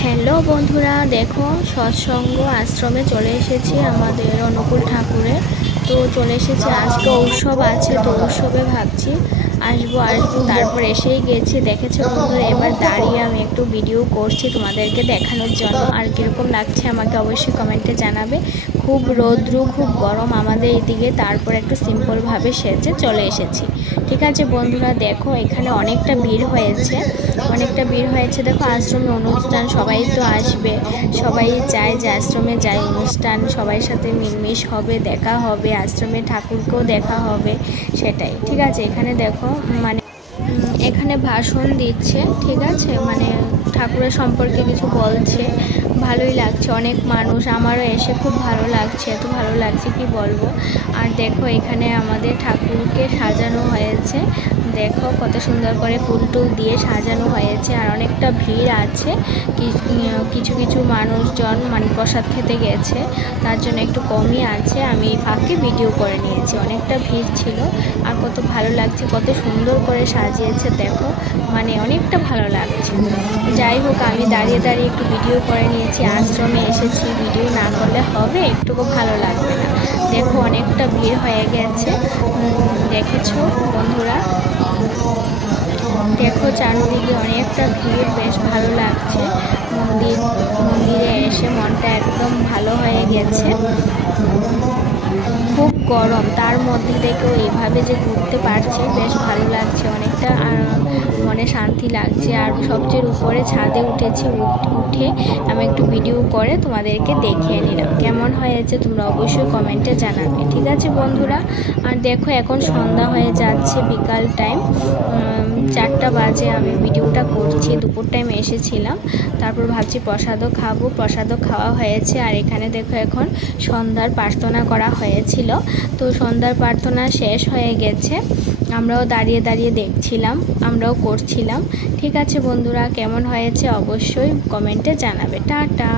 Hello বন্ধুরা দেখো সৎসঙ্গ আশ্রমে চলে এসেছি আমাদের অনুকূল ঠাকুরে তো চলে এসেছি। আজকে উৎসব আছে তো উৎসবে ভাবছি আসব আসব। তারপর এসেই গেছি। দেখেছ বন্ধুরা, এবার দাঁড়িয়ে আমি একটু ভিডিও করছি তোমাদেরকে দেখানোর জন্য। আর কীরকম লাগছে আমাকে অবশ্যই কমেন্টে জানাবে। খুব রৌদ্র, খুব গরম আমাদের এইদিকে তারপর একটু সিম্পলভাবে সেজে চলে এসেছি। ঠিক আছে বন্ধুরা, দেখো এখানে অনেকটা ভিড় হয়েছে। অনেকটা ভিড় হয়েছে। দেখো আশ্রমে অনুষ্ঠান, সবাই তো আসবে। সবাই চায় যে আশ্রমে যায় অনুষ্ঠান সবাই সাথে মিলমিশ হবে, দেখা হবে। আশ্রমে ঠাকুরকেও দেখা হবে সেটাই। ঠিক আছে এখানে দেখো মানে এখানে ভাষণ দিচ্ছে, ঠিক আছে? মানে ঠাকুরের সম্পর্কে কিছু বলছে। ভালোই লাগছে, অনেক মানুষ। আমারও এসে খুব ভালো লাগছে, এত ভালো লাগছে, কি বলব? আর দেখো, এখানে আমাদের ঠাকুরকে সাজানো হয়েছে। দেখো, কত সুন্দর করে ফুল টুল দিয়ে সাজানো হয়েছে। আর অনেকটা ভিড় আছে। কিছু কিছু মানুষজন মানে প্রসাদ খেতে গেছে। তার জন্য একটু কমই আছে। আমি ফাঁকে ভিডিও করে নিয়েছি। অনেকটা ভিড় ছিল। আর কত ভালো লাগছে, কত সুন্দর করে সাজিয়েছে, দেখো। মানে অনেকটা ভালো লাগছে। যাই হোক, আমি দাঁড়িয়ে দাঁড়িয়ে একটু ভিডিও করে নিয়েছি। আশ্রমে এসেছি ভিডিও না করলে হবে, একটুকু ভালো লাগবে না। দেখো, অনেকটা ভিড় হয়ে গেছে। দেখেছ বন্ধুরা? দেখো, চারদিকে অনেকটা ভিড়, বেশ ভালো লাগছে। মন্দির, মন্দিরে এসে মনটা একদম ভালো হয়ে গেছে। খুব গরম, তার মধ্যে থেকেও এইভাবে যে ঘুরতে পারছে, বেশ ভালো লাগছে অনেকটা। আহ, মনে শান্তি লাগছে। আর সবচেয়ে উপরে ছাদে উঠেছি উঠ- উঠে আমি একটু ভিডিও করে তোমাদেরকে দেখিয়ে নিলাম। কেমন হয়েছে তোমরা অবশ্যই কমেন্টে জানাবে। ঠিক আছে বন্ধুরা? আর দেখো এখন সন্ধ্যা হয়ে যাচ্ছে বিকাল টাইম চারটা বাজে আমি ভিডিওটা করছি দুপুর টাইমে এসেছিলাম। তারপর ভাবছি প্রসাদও খাব প্রসাদও খাওয়া হয়েছে। আর এখানে দেখো এখন সন্ধ্যার প্রার্থনা করা হয়েছিল। তো সন্ধ্যার প্রার্থনা শেষ হয়ে গেছে। আমরাও দাঁড়িয়ে দাঁড়িয়ে দেখছিলাম, আমরাও করছিলাম। ঠিক আছে বন্ধুরা, কেমন হয়েছে অবশ্যই কমেন্টে জানাবে। টাটা!